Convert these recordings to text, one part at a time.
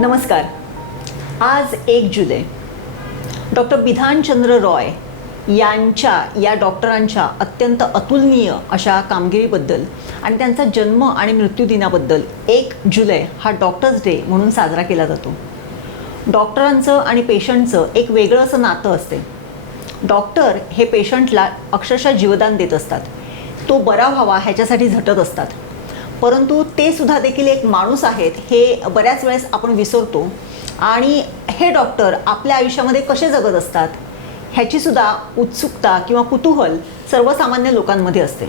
नमस्कार. आज एक जुलै. डॉक्टर बिधानचंद्र रॉय यांच्या या डॉक्टरांच्या अत्यंत अतुलनीय अशा कामगिरीबद्दल आणि त्यांचा जन्म आणि मृत्यू दिनाबद्दल एक जुलै हा डॉक्टर्स डे म्हणून साजरा केला जातो. डॉक्टरांचं आणि पेशंटचं एक वेगळं असं नातं असते. डॉक्टर हे पेशंटला अक्षरशः जीवदान देत असतात. तो बरा व्हावा ह्याच्यासाठी झटत असतात. परंतु ते सुद्धा देखील एक माणूस आहेत हे बऱ्याच वेळेस आपण विसरतो. आणि हे डॉक्टर आपल्या आयुष्यामध्ये कसे जगत असतात ह्याची सुद्धा उत्सुकता किंवा कुतूहल सर्वसामान्य लोकांमध्ये असते.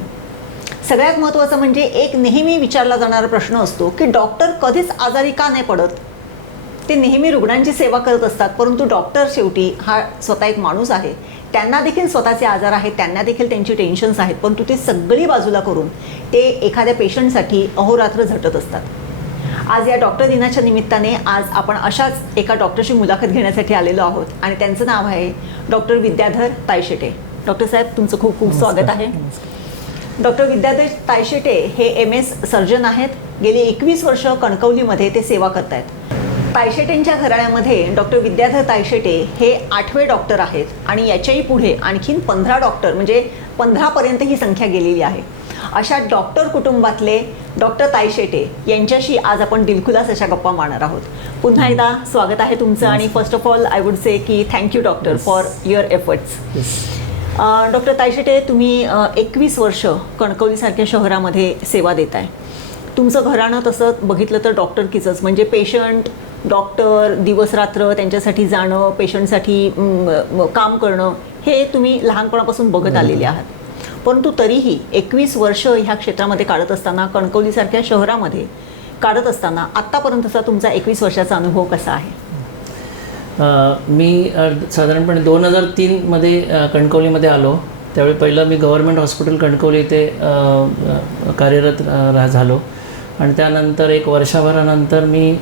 सगळ्यात महत्त्वाचं म्हणजे एक नेहमी विचारला जाणारा प्रश्न असतो की डॉक्टर कधीच आजारी का नाही पडत? ते नेहमी रुग्णांची सेवा करत असतात परंतु डॉक्टर शेवटी हा स्वतः एक माणूस आहे. त्यांना देखील स्वतःचे आजार आहेत त्यांना देखील त्यांची टेन्शन्स आहेत परंतु ते सगळी बाजूला करून ते एखाद्या पेशंटसाठी अहोरात्र झटत असतात. आज या डॉक्टर दिनाच्या निमित्ताने आज आपण अशाच एका डॉक्टरची मुलाखत घेण्यासाठी आलेलो आहोत आणि त्यांचं नाव आहे डॉक्टर विद्याधर तायशेटे. डॉक्टर साहेब तुमचं खूप खूप स्वागत आहे. डॉक्टर विद्याधर तायशेटे हे एम एस सर्जन आहेत. गेली एकवीस वर्ष कणकवलीमध्ये ते सेवा करत आहेत तायशेटेंच्या घराण्यामध्ये डॉक्टर विद्याधर तायशेटे हे आठवे डॉक्टर आहेत आणि याच्याही पुढे आणखीन पंधरा डॉक्टर म्हणजे पंधरापर्यंत ही संख्या गेलेली आहे. अशा डॉक्टर कुटुंबातले डॉक्टर तायशेटे यांच्याशी आज आपण दिलखुलास अशा गप्पा मारणार आहोत. पुन्हा एकदा स्वागत आहे तुमचं आणि first of all I would say की thank you doctor for your efforts doctor Tayshete तुम्ही एकवीस वर्ष कणकवलीसारख्या शहरामध्ये सेवा देत आहे तुमचं घराणं तसं बघितलं तर डॉक्टर कीचंच म्हणजे पेशंट डॉक्टर दिवसरात्र त्यांच्यासाठी जाणं पेशंटसाठी काम करणं हे तुम्ही लहानपणापासून बघत आलेले आहात. परंतु तरीही एकवीस वर्ष ह्या क्षेत्रामध्ये काढत असताना कणकवलीसारख्या शहरामध्ये काढत असताना आत्तापर्यंतचा तुमचा एकवीस वर्षाचा अनुभव कसा आहे? मी साधारणपणे दोन हजार तीनमध्ये कणकवलीमध्ये आलो. त्यावेळी पहिलं मी गव्हर्मेंट हॉस्पिटल कणकवली इथे कार्यरत झालो. आणि त्यानंतर एक वर्षभरानंतर मी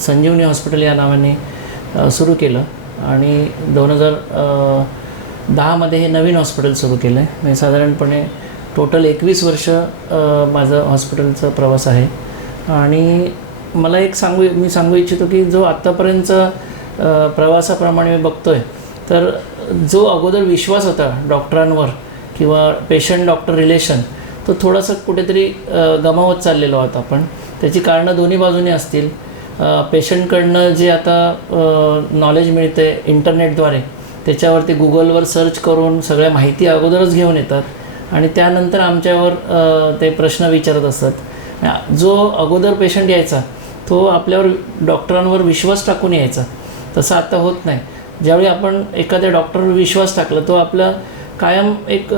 संजीवनी हॉस्पिटल या नावाने सुरू केलं. आणि दोन हजार दहामध्ये हे नवीन हॉस्पिटल सुरू केलं आहे म्हणजे साधारणपणे टोटल एकवीस वर्ष माझं हॉस्पिटलचा प्रवास आहे. आणि मला एक सांगू मी सांगू इच्छितो की जो आत्तापर्यंतचा प्रवासाप्रमाणे मी बघतो आहे तर जो अगोदर विश्वास होता डॉक्टरांवर किंवा पेशंट डॉक्टर रिलेशन तो थोडासा कुठेतरी गमावत चाललेलो आहोत आपण. त्याची कारणं दोन्ही बाजूने असतील. पेशंटकडनं जे आता नॉलेज मिळते इंटरनेटद्वारे त्याच्यावरती गुगलवर सर्च करून सगळ्या माहिती अगोदरच घेऊन येतात. आणि त्यानंतर आमच्यावर ते प्रश्न विचारत असतात. जो अगोदर पेशंट यायचा तो आपल्यावर डॉक्टरांवर विश्वास टाकून यायचा. तसं आता होत नाही. ज्यावेळी आपण एखाद्या डॉक्टरवर विश्वास टाकला तो आपला कायम एक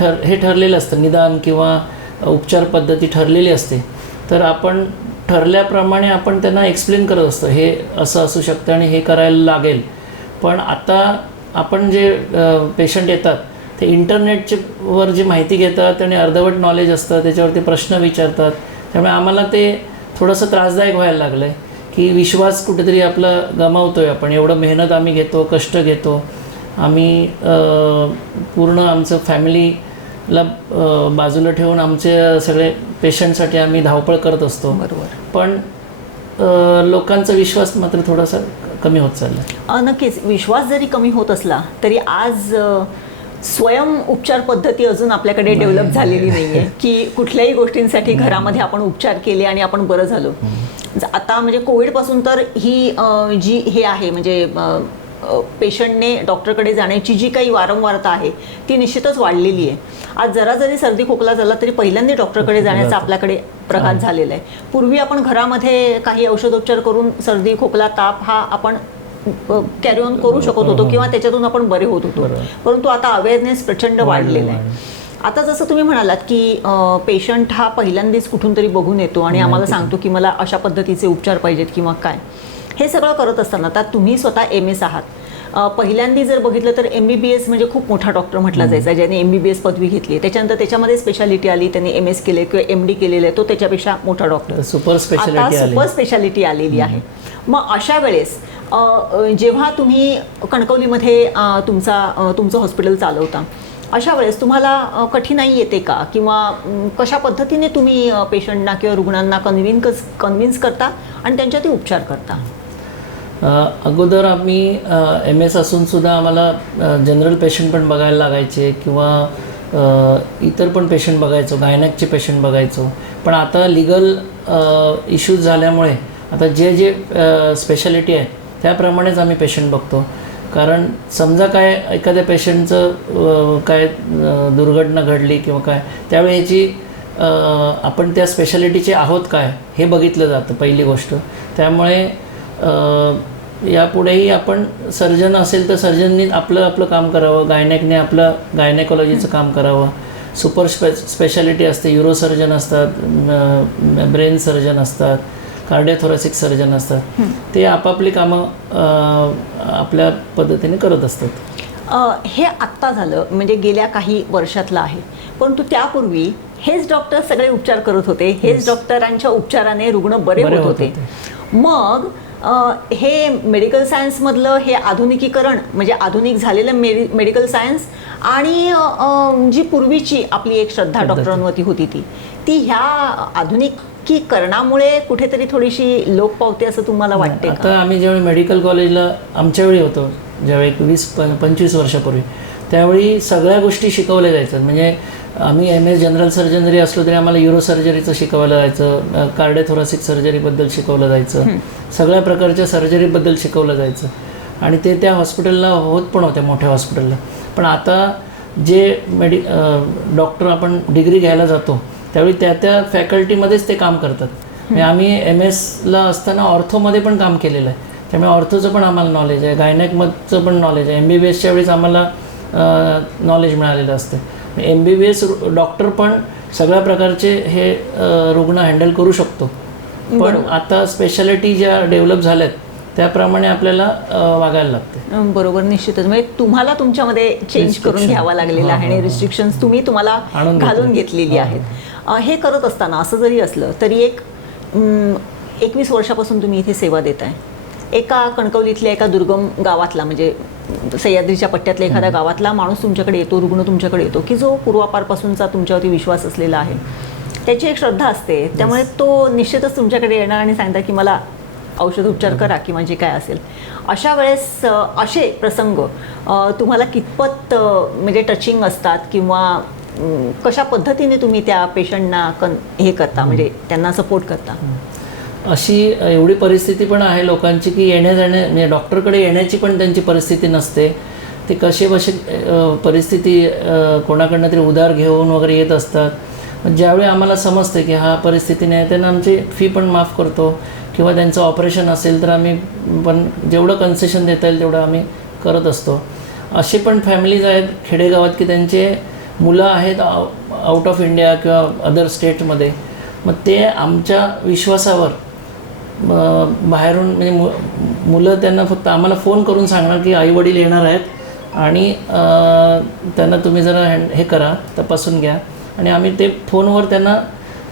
ठर हे ठरलेलं असतं निदान किंवा उपचार पद्धती ठरलेली असते. तर आपण ठरल्याप्रमाणे आपण त्यांना एक्सप्लेन करत असतो हे असं असू शकतं आणि हे करायला लागेल. पण आता आपण जे पेशंट येतात ते इंटरनेटचे वर जी माहिती घेतात आणि अर्धवट नॉलेज असतं त्याच्यावरती प्रश्न विचारतात. त्यामुळे आम्हाला ते थोडंसं त्रासदायक व्हायला लागलं आहे की विश्वास कुठेतरी आपला गमावतो आहे आपण. एवढं मेहनत आम्ही घेतो कष्ट घेतो. आम्ही पूर्ण आमचं फॅमिलीला बाजूला ठेवून आमचे सगळे पेशंटसाठी आम्ही धावपळ करत असतो. बरोबर. पण लोकांचा विश्वास मात्र थोडासा कमी होत चालला. नक्कीच. विश्वास जरी कमी होत असला तरी आज स्वयं उपचार पद्धती अजून आपल्याकडे डेव्हलप झालेली नाही. आहे की कुठल्याही गोष्टींसाठी घरामध्ये आपण उपचार केले आणि आपण बरं झालो. आता म्हणजे कोविडपासून तर ही जी हे आहे म्हणजे पेशंटने डॉक्टरकडे जाण्याची जी काही वारंवारता आहे ती निश्चितच वाढलेली आहे. आज जरा जरी सर्दी खोकला झाला तरी पहिल्यांदा डॉक्टरकडे जाण्याचा आपल्याकडे प्रघात झालेला आहे. पूर्वी आपण घरामध्ये काही औषधोपचार करून सर्दी खोकला ताप हा आपण कॅरी ऑन करू शकत होतो किंवा त्याच्यातून आपण बरे होत होतो. परंतु आता अवेअरनेस प्रचंड वाढलेला आहे. आता जसं तुम्ही म्हणालात की पेशंट हा पहिल्यांदाच कुठून तरी बघून येतो आणि आम्हाला सांगतो की मला अशा पद्धतीचे उपचार पाहिजेत किंवा काय. हे सगळं करत असताना आता तुम्ही स्वतः एम एस आहात. पहिल्यांदा जर बघितलं तर एम बी बी एस म्हणजे खूप मोठा डॉक्टर म्हटला जायचा ज्याने एम बी बी एस पदवी घेतली. त्याच्यानंतर त्याच्यामध्ये स्पेशालिटी आली त्याने एम एस केले किंवा एम डी केलेलं आहे तो त्याच्यापेक्षा मोठा डॉक्टर सुपर स्पेशालिटी आली. सुपर स्पेशालिटी आलेली आहे. मग अशा वेळेस जेव्हा तुम्ही कणकवलीमध्ये तुमचा तुमचं हॉस्पिटल चालवता अशा वेळेस तुम्हाला कठीणाई येते का? किंवा कशा पद्धतीने तुम्ही पेशंटना किंवा रुग्णांना कन्व्हिन्स कन्व्हिन्स करता आणि त्यांच्यावरती उपचार करता? अगोदर आम्ही एम एस असूनसुद्धा आम्हाला जनरल पेशंट पण बघायला लागायचे किंवा इतर पण पेशंट बघायचो गायनॅकचे पेशंट बघायचो. पण आता लिगल इश्यूज झाल्यामुळे आता जे जे स्पेशालिटी आहे त्याप्रमाणेच आम्ही पेशंट बघतो. कारण समजा काय एखाद्या पेशंटचं काय दुर्घटना घडली किंवा काय त्यावेळी आपण त्या स्पेशालिटीचे आहोत काय हे बघितलं जातं पहिली गोष्ट. त्यामुळे यापुढेही आपण सर्जन असेल तर सर्जननी आपलं आपलं काम करावं गायनॅकने आपलं गायनेकॉलॉजीचं काम करावं. सुपर स्पे स्पेशालिटी असते युरोसर्जन असतात ब्रेन सर्जन असतात कार्डिओथोरॅसिक सर्जन असतात. ते आपापली कामं आपल्या पद्धतीने करत असतात. हे आत्ता झालं म्हणजे गेल्या काही वर्षातलं आहे. परंतु त्यापूर्वी हेच डॉक्टर सगळे उपचार करत होते. हेच डॉक्टरांच्या उपचाराने रुग्ण बरे होत. होत. मग हे मेडिकल सायन्समधलं हे आधुनिकीकरण म्हणजे आधुनिक झालेलं मेडि मेडिकल सायन्स आणि जी पूर्वीची आपली एक श्रद्धा. डॉक्टरांवरती होती ती ती ह्या आधुनिकीकरणामुळे कुठेतरी थोडीशी लोप पावते असं तुम्हाला वाटते आता आम्ही ज्यावेळी मेडिकल कॉलेजला आमच्या वेळी होतो ज्यावेळी वीस पंचवीस वर्षापूर्वी त्यावेळी सगळ्या गोष्टी शिकवल्या जायच्यात म्हणजे आम्ही एम एस जनरल सर्जन जरी असलो तरी आम्हाला युरो सर्जरीचं शिकवलं जायचं कार्डिओथोरॅसिक सर्जरीबद्दल शिकवलं जायचं सगळ्या प्रकारच्या सर्जरीबद्दल शिकवलं जायचं. आणि ते त्या हॉस्पिटलला होत पण होत्या मोठ्या हॉस्पिटलला. पण आता जे मेडि डॉक्टर आपण डिग्री घ्यायला जातो त्यावेळी त्या त्या फॅकल्टीमध्येच ते काम करतात. म्हणजे आम्ही एम एसला असताना ऑर्थोमध्ये पण काम केलेलं आहे. त्यामुळे ऑर्थोचं पण आम्हाला नॉलेज आहे गायनॅकमधचं पण नॉलेज आहे. एम बी बी एसच्या वेळेस आम्हाला नॉलेज मिळालेलं असतं. M B B S doctor पण सगळ्या प्रकारचे हे रुग्ण हँडल करू शकतो. पण आता स्पेशालिटी ज्या डेव्हलप झाल्यात त्याप्रमाणे आपल्याला वागायला लागते. बरोबर निश्चितच. म्हणजे तुम्हाला तुमच्यामध्ये चेंज करून. घ्यावा लागलेला आहे आणि रिस्ट्रिक्शन्स तुम्ही तुम्हाला घालून घेतले. घेतलेली आहेत. हे करत असताना असं जरी असलं तरी एक एकवीस वर्षापासून तुम्ही इथे सेवा देत आहे एका कणकवलीतल्या एका दुर्गम गावातला म्हणजे सह्याद्रीच्या पट्ट्यातल्या एखाद्या गावातला माणूस तुमच्याकडे येतो रुग्ण तुमच्याकडे येतो की जो पूर्वापारपासूनचा तुमच्यावरती विश्वास असलेला आहे त्याची एक श्रद्धा असते. त्यामुळे तो निश्चितच तुमच्याकडे येणार आणि सांगता की मला औषध उपचार करा किंवा जे काय असेल. अशा वेळेस असे प्रसंग तुम्हाला कितपत म्हणजे टचिंग असतात किंवा कशा पद्धतीने तुम्ही त्या पेशंटना कन हे करता म्हणजे त्यांना सपोर्ट करता? अशी एवढी परिस्थिती पण आहे लोकांची की येण्या जाण्या म्हणजे डॉक्टरकडे येण्याची पण त्यांची परिस्थिती नसते. ते कसे बसे परिस्थिती कोणाकडनं तरी उधार घेऊन वगैरे येत असतात. ज्यावेळी आम्हाला समजते की हा परिस्थिती नाही त्यांना आमची फी पण माफ करतो. किंवा त्यांचं ऑपरेशन असेल तर आम्ही पण जेवढं कन्सेशन देता येईल तेवढं आम्ही करत असतो. असे पण फॅमिलीज आहेत खेडेगावात की त्यांचे मुलं आहेत आउट ऑफ इंडिया किंवा अदर स्टेटमध्ये. मग ते आमच्या विश्वासावर बाहेरून म्हणजे मु मुलं त्यांना फक्त आम्हाला फोन करून सांगणार की आई वडील येणार आहेत आणि त्यांना तुम्ही जरा हँड हे करा तपासून घ्या. आणि आम्ही ते फोनवर त्यांना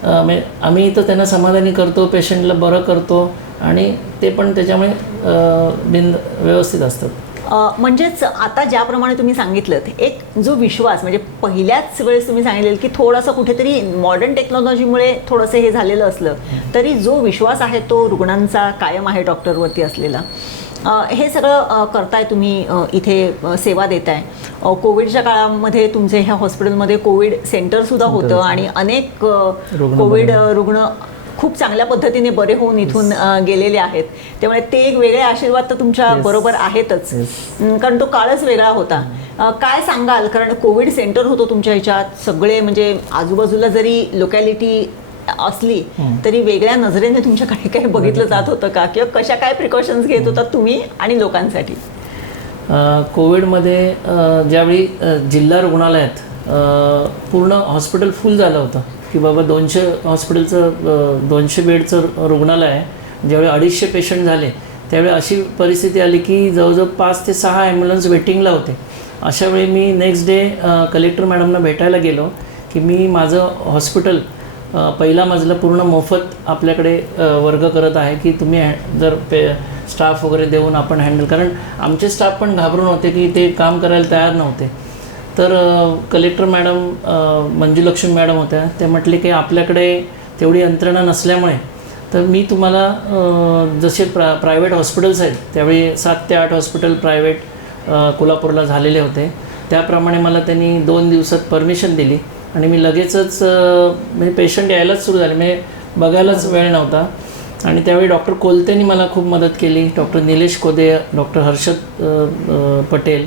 म्हणजे आम्ही इथं त्यांना समाधानी करतो पेशंटला बरं करतो आणि ते पण त्याच्यामुळे बिंद बिन व्यवस्थित असतात. म्हणजेच आता ज्याप्रमाणे तुम्ही सांगितलं एक जो विश्वास म्हणजे पहिल्याच वेळेस तुम्ही सांगितलेलं की थोडासा कुठेतरी मॉडर्न टेक्नॉलॉजीमुळे थोडंसं हे झालेलं असलं तरी जो विश्वास आहे तो रुग्णांचा कायम आहे डॉक्टरवरती असलेला. हे सगळं करताय तुम्ही इथे सेवा देताय. कोविडच्या काळामध्ये तुमचे ह्या हॉस्पिटलमध्ये कोविड सेंटरसुद्धा होतं. आणि अनेक कोविड रुग्ण खूप चांगल्या पद्धतीने बरे होऊन इथून गेलेले आहेत. त्यामुळे ते एक वेगळे आशीर्वाद तर तुमच्या. बरोबर आहेतच. कारण तो काळच वेगळा होता. काय सांगाल? कारण कोविड सेंटर होतं तुमच्या ह्याच्यात सगळे म्हणजे आजूबाजूला जरी लोकॅलिटी असली तरी वेगळ्या नजरेने तुमच्याकडे काही बघितलं जात होतं का? किंवा कशा काय प्रिकॉशन्स घेत होता तुम्ही आणि लोकांसाठी? कोविडमध्ये ज्यावेळी जिल्हा रुग्णालयात पूर्ण हॉस्पिटल फुल झालं होतं. की बाबा दोनशे हॉस्पिटलचं दोनशे बेडचं रुग्णालय आहे. ज्यावेळी अडीचशे पेशंट झाले त्यावेळी अशी परिस्थिती आली की जवळजवळ पाच ते सहा ॲम्ब्युलन्स वेटिंगला होते. अशा वेळी मी नेक्स्ट डे कलेक्टर मॅडमना भेटायला गेलो की मी माझं हॉस्पिटल पहिला मजला पूर्ण मोफत आपल्याकडे वर्ग करत आहे की तुम्ही हॅ- जर पे स्टाफ वगैरे देऊन आपण हँडल कारण आमचे स्टाफ पण घाबरून होते की ते काम करायला तयार नव्हते. तर कलेक्टर मॅडम मंजुलक्ष्मी मॅडम होत्या. ते म्हटले की आपल्याकडे तेवढी यंत्रणा नसल्यामुळे तर मी तुम्हाला जसे प्रा प्रायव्हेट हॉस्पिटल्स आहेत त्यावेळी सात ते आठ हॉस्पिटल प्रायव्हेट कोल्हापूरला झालेले होते. त्याप्रमाणे मला त्यांनी दोन दिवसात परमिशन दिली आणि मी लगेचच म्हणजे पेशंट यायलाच सुरू झाले. म्हणजे बघायलाच वेळ नव्हता. आणि त्यावेळी डॉक्टर कोलतेनी मला खूप मदत केली. डॉक्टर निलेश कोदे डॉक्टर हर्षद पटेल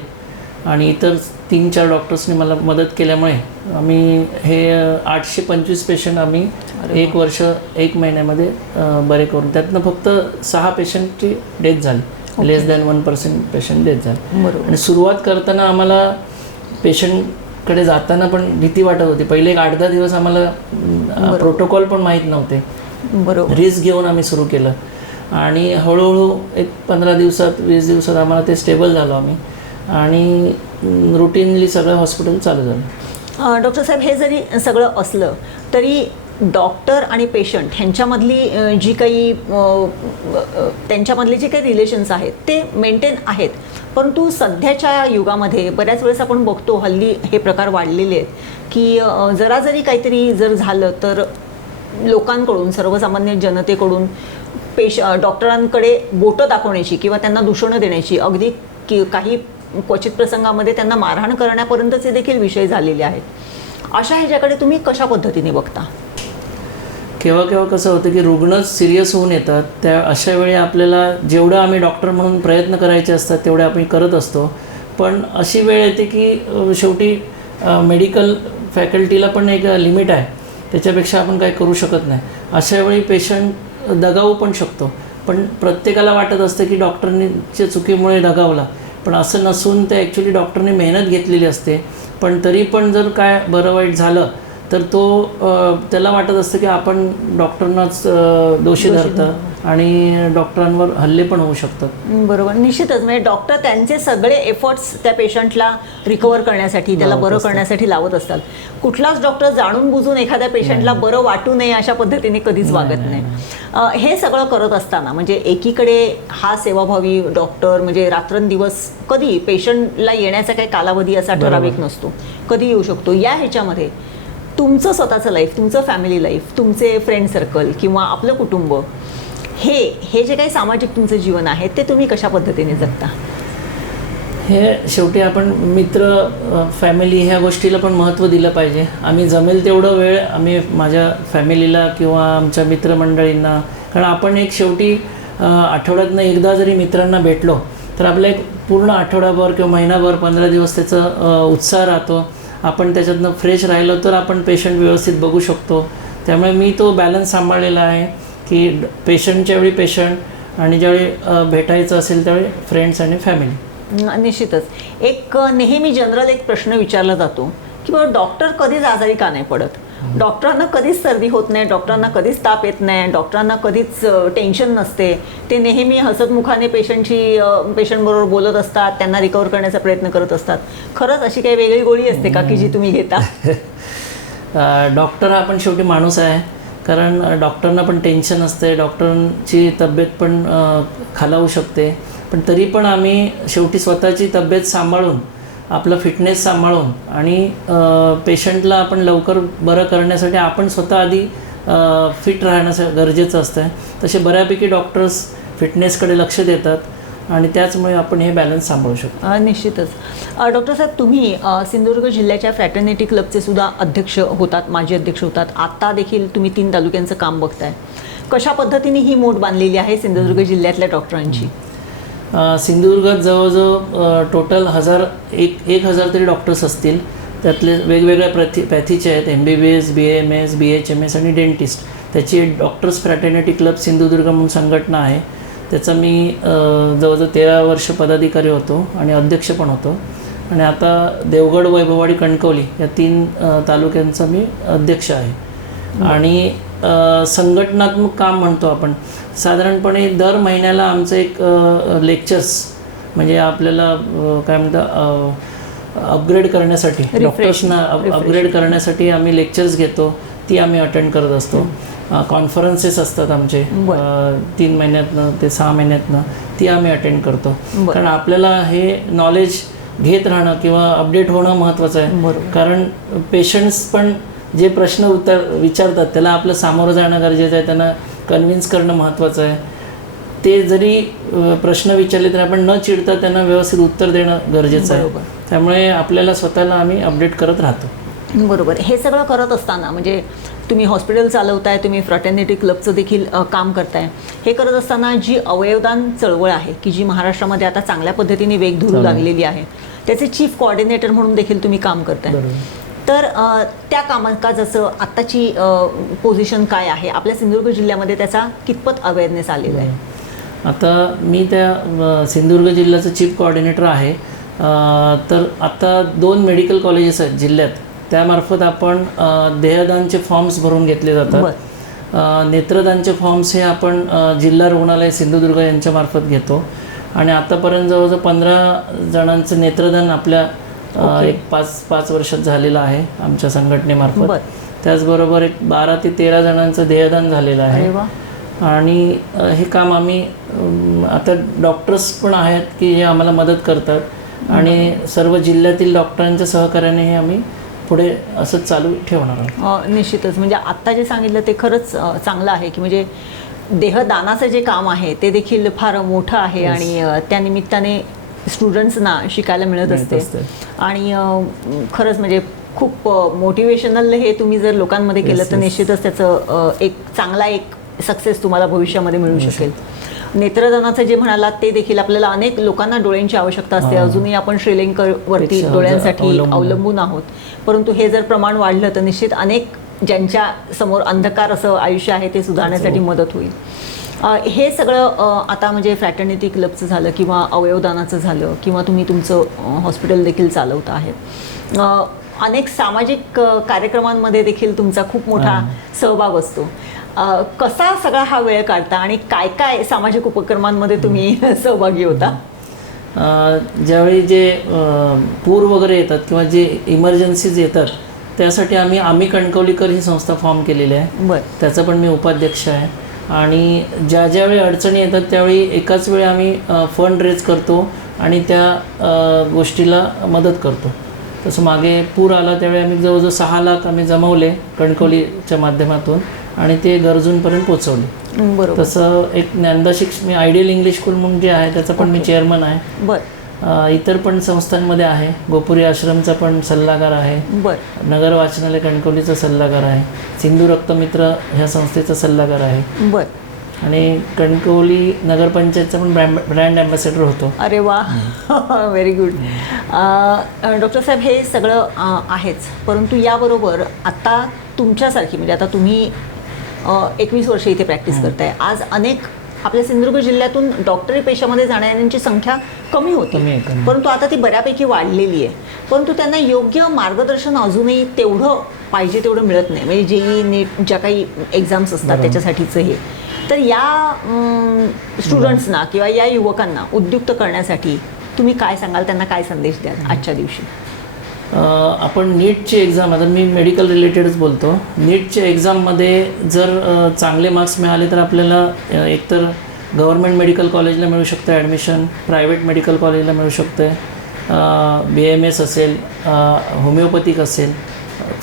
आणि इतर तीन चार डॉक्टर्सनी मला मदत केल्यामुळे आम्ही हे आठशे पंचवीस पेशंट आम्ही एक वर्ष एक महिन्यामध्ये बरे करून त्यातनं फक्त सहा पेशंटची डेथ झाली. Less than one percent patient death झाले. बरोबर. आणि सुरुवात करताना आम्हाला पेशंटकडे जाताना पण भीती वाटत होती. पहिले एक आठ दहा दिवस आम्हाला प्रोटोकॉल पण माहीत नव्हते. बरोबर. रिस्क घेऊन आम्ही सुरू केलं. आणि हळूहळू एक पंधरा दिवसात वीस दिवसात आम्हाला ते स्टेबल झालो आम्ही. आणि रुटीनली सगळं हॉस्पिटल चालू झालं. डॉक्टर साहेब हे जरी सगळं असलं तरी डॉक्टर आणि पेशंट ह्यांच्यामधली जी काही त्यांच्यामधले जे काही रिलेशन्स आहेत ते मेंटेन आहेत. परंतु सध्याच्या युगामध्ये बऱ्याच वेळेस आपण बघतो हल्ली हे प्रकार वाढलेले आहेत. की जरा जरी काहीतरी जर झालं तर लोकांकडून सर्वसामान्य जनतेकडून पेश डॉक्टरांकडे बोटं दाखवण्याची किंवा त्यांना दूषणं देण्याची अगदी की काही क्वचित प्रसंगामध्ये त्यांना मारहाण करण्यापर्यंतचे देखील विषय झालेले आहेत. अशा ह्याच्याकडे तुम्ही कशा पद्धतीने बघता? केव्हा केव्हा कसं होतं की रुग्णच सिरियस होऊन येतात त्या अशा वेळी आपल्याला जेवढं आम्ही डॉक्टर म्हणून प्रयत्न करायचे असतात तेवढे आपण करत असतो. पण अशी वेळ येते की शेवटी मेडिकल फॅकल्टीला पण एक लिमिट आहे. त्याच्यापेक्षा आपण काही करू शकत नाही. अशा वेळी पेशंट दगावू पण शकतो. पण प्रत्येकाला वाटत असतं की डॉक्टरनीच्या चुकीमुळे दगावला. पण असं नसून ते ॲक्च्युली डॉक्टरने मेहनत घेतलेली असते. पण तरी पण जर काय बरं वाईट झालं तर तो त्याला वाटत असतं की आपण डॉक्टरनाच दोषी धरतं. आणि डॉक्टरांवर हल्ले पण होऊ शकतात. बरोबर. निश्चितच. म्हणजे डॉक्टर त्यांचे सगळे एफर्ट्स त्या पेशंटला रिकवर करण्यासाठी त्याला बरं. करण्यासाठी लावत असतात. कुठलाच डॉक्टर जाणून बुजून एखाद्या पेशंटला बरं वाटू नये अशा पद्धतीने कधीच वागत नाही हे सगळं करत असताना म्हणजे एकीकडे हा सेवाभावी डॉक्टर म्हणजे रात्रंदिवस कधी पेशंटला येण्याचा काही कालावधी असा ठराविक नसतो. कधी येऊ शकतो. या ह्याच्यामध्ये तुमचं स्वतःचं लाईफ तुमचं फॅमिली लाईफ तुमचे फ्रेंड सर्कल किंवा आपलं कुटुंब हे हे जे काही सामाजिक तुमचं जीवन आहे ते तुम्ही कशा पद्धतीने जगता? हे शेवटी आपण मित्र फॅमिली ह्या गोष्टीला पण महत्त्व दिलं पाहिजे. आम्ही जमेल तेवढं वेळ आम्ही माझ्या फॅमिलीला किंवा आमच्या मित्रमंडळींना कारण आपण एक शेवटी आठवड्यातनं एकदा जरी मित्रांना भेटलो तर आपलं एक पूर्ण आठवडाभर किंवा महिनाभर पंधरा दिवस त्याचं उत्साह राहतो. आपण त्याच्यातनं फ्रेश राहिलो तर आपण पेशंट व्यवस्थित बघू शकतो. त्यामुळे मी तो बॅलन्स सांभाळलेला आहे. की पेशंटच्या वेळी पेशंट आणि ज्यावेळी भेटायचं असेल त्यावेळी फ्रेंड्स आणि फॅमिली निश्चितच. एक नेहमी जनरल एक प्रश्न विचारला जातो की बाबा डॉक्टर कधीच आजारी का नाही पडत? डॉक्टरांना कधीच सर्दी होत नाही डॉक्टरांना कधीच ताप येत नाही डॉक्टरांना कधीच टेन्शन नसते. ते नेहमी हसतमुखाने पेशंटची पेशंटबरोबर बोलत असतात त्यांना रिकवर करण्याचा प्रयत्न करत असतात. खरंच अशी काही वेगळी गोळी असते का की जी तुम्ही घेता? डॉक्टर हा पण शेवटी माणूस आहे. कारण डॉक्टरना पण टेन्शन असते डॉक्टरांची तब्येत पण खालावू शकते. पण तरी पण आम्ही शेवटी स्वतःची तब्येत सांभाळून आपलं फिटनेस सांभाळून आणि पेशंटला आपण लवकर बरं करण्यासाठी आपण स्वतः आधी फिट राहणं गरजेचं असतं तसे बऱ्यापैकी डॉक्टर्स फिटनेसकडे लक्ष देतात. आणि त्याचमुळे आपण हे बॅलन्स सांभाळू शकतो. निश्चितच. डॉक्टर साहेब तुम्ही सिंधुदुर्ग जिल्ह्याच्या फ्रॅटर्निटी क्लबचे सुद्धा अध्यक्ष होतात माजी अध्यक्ष होतात. आत्ता देखील तुम्ही तीन तालुक्यांचं काम बघताय. कशा पद्धतीने ही मोठ बांधलेली आहे सिंधुदुर्ग जिल्ह्यातल्या डॉक्टरांची? सिंधुदुर्गात जवळजवळ टोटल हजार एक एक हजार तरी डॉक्टर्स असतील. त्यातले वेगवेगळ्या प्रथी पॅथीचे आहेत. M B B S B M S B H M S आणि डेंटिस्ट त्याची डॉक्टर्स फ्रॅटर्निटी क्लब सिंधुदुर्ग म्हणून संघटना आहे. त्याचा मी जवळजवळ तेरा वर्ष पदाधिकारी होतो आणि अध्यक्ष पण होतो. आणि आता देवगड वैभववाडी कणकवली या तीन तालुक्यांचा मी अध्यक्ष आहे. आणि संघटनात्मक काम म्हणतो आपण. साधारणपणे दर महिन्याला आमचं एक लेक्चर्स म्हणजे आपल्याला काय म्हणतात अपग्रेड करण्यासाठी डॉक्टर्सना अपग्रेड करण्यासाठी आम्ही लेक्चर्स घेतो ती आम्ही अटेंड करत असतो. कॉन्फरन्सेस असतात आमचे. तीन महिन्यातनं ते सहा महिन्यातनं ती आम्ही अटेंड करतो. कारण आपल्याला हे नॉलेज घेत राहणं किंवा अपडेट होणं महत्त्वाचं आहे. बरोबर. कारण पेशंट्स पण जे प्रश्न उत्तर विचारतात त्याला आपलं सामोरं जाणं गरजेचं आहे. त्यांना कन्व्हिन्स करणं महत्त्वाचं आहे. ते जरी प्रश्न विचारले तर आपण न चिडता त्यांना व्यवस्थित उत्तर देणं गरजेचं आहे. त्यामुळे आपल्याला स्वतःला आम्ही अपडेट करत राहतो. बरोबर. हे सगळं करत असताना म्हणजे तुम्ही हॉस्पिटल चालवताय तुम्ही फ्रटर्निटी क्लबचं देखील काम करताय. हे करत असताना जी अवयवदान चळवळ आहे की जी महाराष्ट्रामध्ये आता चांगल्या पद्धतीने वेग धरू. लागलेली आहे त्याचे चीफ कोऑर्डिनेटर म्हणून देखील तुम्ही काम करताय. तर त्या कामकाजाचं आत्ताची पोझिशन काय आहे आपल्या सिंधुदुर्ग जिल्ह्यामध्ये त्याचा कितपत अवेअरनेस आलेला आहे? आता मी त्या सिंधुदुर्ग जिल्ह्याचं चीफ कोऑर्डिनेटर आहे. तर आता दोन मेडिकल कॉलेजेस आहेत जिल्ह्यात. त्यामार्फत आपण देहदानचे फॉर्म्स भरून घेतले जातात. नेत्रदानचे फॉर्म्स हे आपण जिल्हा रुग्णालय सिंधुदुर्ग यांच्यामार्फत घेतो. आणि आतापर्यंत जवळजवळ पंधरा जणांचं नेत्रदान आपल्या. एक पाच पाच वर्षात झालेलं आहे आमच्या संघटनेमार्फत. बरं. त्याचबरोबर एक बारा ते तेरा जणांचं देहदान झालेलं आहे. आणि हे काम आम्ही आता डॉक्टर्स पण आहेत की जे आम्हाला मदत करतात. आणि सर्व जिल्ह्यातील डॉक्टरांच्या सहकार्याने हे आम्ही पुढे असंच चालू ठेवणार आहोत निश्चितच म्हणजे आत्ता जे सांगितलं ते खरंच चांगलं आहे की म्हणजे देहदानाचं जे काम आहे ते देखील फार मोठं आहे. आणि अ, त्या निमित्ताने स्टुडंट्सना शिकायला मिळत असते. आणि खरंच म्हणजे खूप मोटिवेशनल हे तुम्ही जर लोकांमध्ये केलं तर. निश्चितच त्याचं एक चांगला एक सक्सेस तुम्हाला भविष्यामध्ये मिळू शकेल नेत्रदानाचं जे म्हणालात ते देखील आपल्याला अनेक लोकांना डोळ्यांची आवश्यकता असते हा. अजूनही आपण श्रीलंकेवरती डोळ्यांसाठी अवलंबून आहे. अवलंबून आहोत परंतु हे जर प्रमाण वाढलं तर निश्चित अनेक ज्यांच्या समोर अंधकार असं आयुष्य आहे ते सुधारण्यासाठी मदत होईल हे सगळं आता म्हणजे फ्रॅटर्निटी क्लबचं झालं किंवा अवयवदानाचं झालं किंवा तुम्ही तुमचं हॉस्पिटल देखील चालवता आहे अनेक सामाजिक कार्यक्रमांमध्ये देखील तुमचा खूप मोठा हा. सहभाग असतो कसा सगळा हा वेळ काढता आणि काय काय सामाजिक उपक्रमांमध्ये तुम्ही सहभागी होता? ज्यावेळी जे पूर वगैरे येतात किंवा जे इमर्जन्सीज येतात त्यासाठी आम्ही आम्ही कणकवलीकर ही संस्था फॉर्म केलेली आहे. बरं. त्याचा पण मी उपाध्यक्ष आहे. आणि ज्या ज्यावेळी अडचणी येतात त्यावेळी एकाच वेळी आम्ही फंड रेज करतो आणि त्या गोष्टीला मदत करतो. तसं मागे पूर आला त्यावेळी आम्ही जवळजवळ सहा लाख आम्ही जमवले कणकवलीच्या माध्यमातून. आणि ते गरजूंपर्यंत पोचवले बरोबर. तसं एक ज्ञानदा शिक्ष मी आयडियल इंग्लिश स्कूल म्हणून जे आहे त्याचा पण मी. चेअरमन आहे. बरं. इतर पण संस्थांमध्ये आहे. गोपुरी आश्रमचा पण सल्लागार आहे. बरं. नगर वाचनालय कणकवलीचा सल्लागार आहे. सिंधू रक्तमित्र ह्या संस्थेचा सल्लागार आहे. बरं. आणि कणकवली नगरपंचायतचा पण ब्रँड अँबॅसेडर होतो. अरे वा. व्हेरी गुड डॉक्टर साहेब हे सगळं आहेच. परंतु याबरोबर आता तुमच्यासारखी म्हणजे आता तुम्ही एकवीस वर्ष इथे प्रॅक्टिस करताय. आज अनेक आपल्या सिंधुदुर्ग जिल्ह्यातून डॉक्टरी पेशामध्ये जाणाऱ्यांची संख्या कमी होती. आहे. परंतु आता ती बऱ्यापैकी वाढलेली आहे. परंतु त्यांना योग्य मार्गदर्शन अजूनही तेवढं पाहिजे तेवढं मिळत नाही. म्हणजे जेई नीट ज्या काही एक्झाम्स असतात. त्याच्यासाठीचं हे. तर या स्टुडंट्सना किंवा या युवकांना उद्युक्त करण्यासाठी तुम्ही काय सांगाल? त्यांना काय संदेश द्याल आजच्या दिवशी? आपण नीटची एक्झाम आता मी मेडिकल रिलेटेडच बोलतो. नीटच्या एक्झाममध्ये जर चांगले मार्क्स मिळाले तर आपल्याला एकतर गव्हर्मेंट मेडिकल कॉलेजला मिळू शकतं ॲडमिशन प्रायव्हेट मेडिकल कॉलेजला मिळू शकतं. बी एम एस असेल होमिओपॅथिक असेल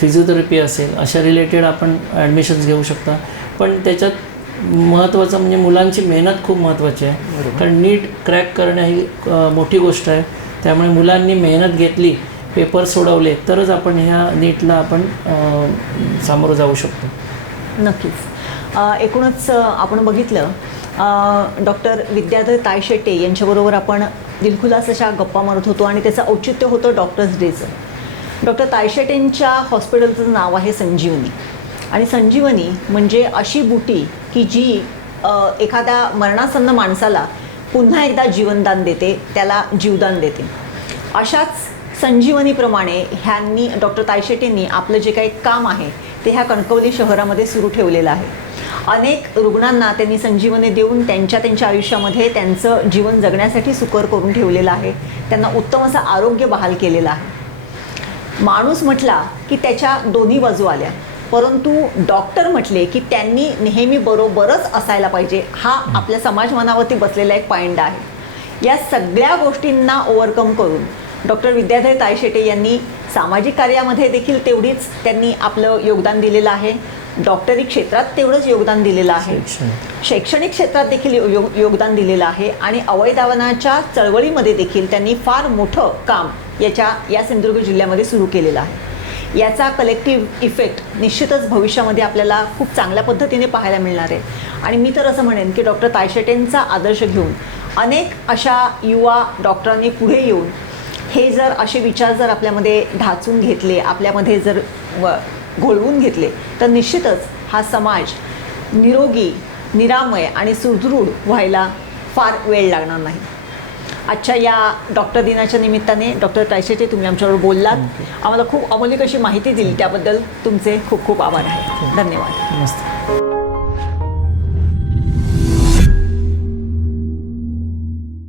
फिजिओथेरपी असेल अशा रिलेटेड आपण ॲडमिशन्स घेऊ शकता. पण त्याच्यात महत्त्वाचं म्हणजे मुलांची मेहनत खूप महत्त्वाची आहे. कारण नीट क्रॅक करणं ही मोठी गोष्ट आहे. त्यामुळे मुलांनी मेहनत घेतली पेपर सोडवले तरच आपण ह्या नीटला आपण सामोरं जाऊ शकतो. नक्कीच. एकूणच आपण बघितलं डॉक्टर विद्याधर तायशेट्टे यांच्याबरोबर आपण दिलखुलास अशा गप्पा मारत होतो आणि त्याचं औचित्य होतं डॉक्टर्स डेचं. डॉक्टर तायशेटेंच्या हॉस्पिटलचं नाव आहे संजीवनी. आणि संजीवनी म्हणजे अशी बुटी की जी एखाद्या मरणासन्न माणसाला पुन्हा एकदा जीवनदान देते त्याला जीवदान देते. अशाच संजीवनीप्रमाणे ह्यांनी डॉक्टर तायशेटेंनी आपलं जे काही काम आहे ते ह्या कणकवली शहरामध्ये सुरू ठेवलेलं आहे. अनेक रुग्णांना त्यांनी संजीवनी देऊन त्यांच्या त्यांच्या आयुष्यामध्ये त्यांचं जीवन जगण्यासाठी सुकर करून ठेवलेलं आहे. त्यांना उत्तम असं आरोग्य बहाल केलेलं आहे. माणूस म्हटला की त्याच्या दोन्ही बाजू आल्या. परंतु डॉक्टर म्हटले की त्यांनी नेहमी बरोबरच असायला पाहिजे. हा आपल्या समाज मनावरती बसलेला एक पॉईंट आहे. या सगळ्या गोष्टींना ओव्हरकम करून डॉक्टर विद्याधर तायशेटे यांनी सामाजिक कार्यामध्ये देखील तेवढीच त्यांनी आपलं योगदान दिलेलं आहे. डॉक्टरी क्षेत्रात तेवढंच योगदान दिलेलं आहे. शैक्षणिक. क्षेत्रात देखील यो- यो- योगदान दिलेलं आहे आणि अवयदावनाच्या चळवळीमध्ये देखील त्यांनी फार मोठं काम याच्या या सिंधुदुर्ग जिल्ह्यामध्ये सुरू केलेलं आहे. याचा कलेक्टिव्ह इफेक्ट निश्चितच भविष्यामध्ये आपल्याला खूप चांगल्या पद्धतीने पाहायला मिळणार आहे. आणि मी तर असं म्हणेन की डॉक्टर तायशेटेंचा आदर्श घेऊन अनेक अशा युवा डॉक्टरांनी पुढे येऊन हे जर असे विचार जर आपल्यामध्ये ढाचून घेतले आपल्यामध्ये जर व घोळवून घेतले तर निश्चितच हा समाज निरोगी निरामय आणि सुदृढ व्हायला फार वेळ लागणार नाही. आजच्या या डॉक्टर दिनाच्या निमित्ताने डॉक्टर तायशेटे तुम्ही आमच्याबरोबर बोललात. आम्हाला खूप अमूल्य कशी माहिती दिली त्याबद्दल तुमचे खूप खूप आभार आहे. धन्यवाद. नमस्ते.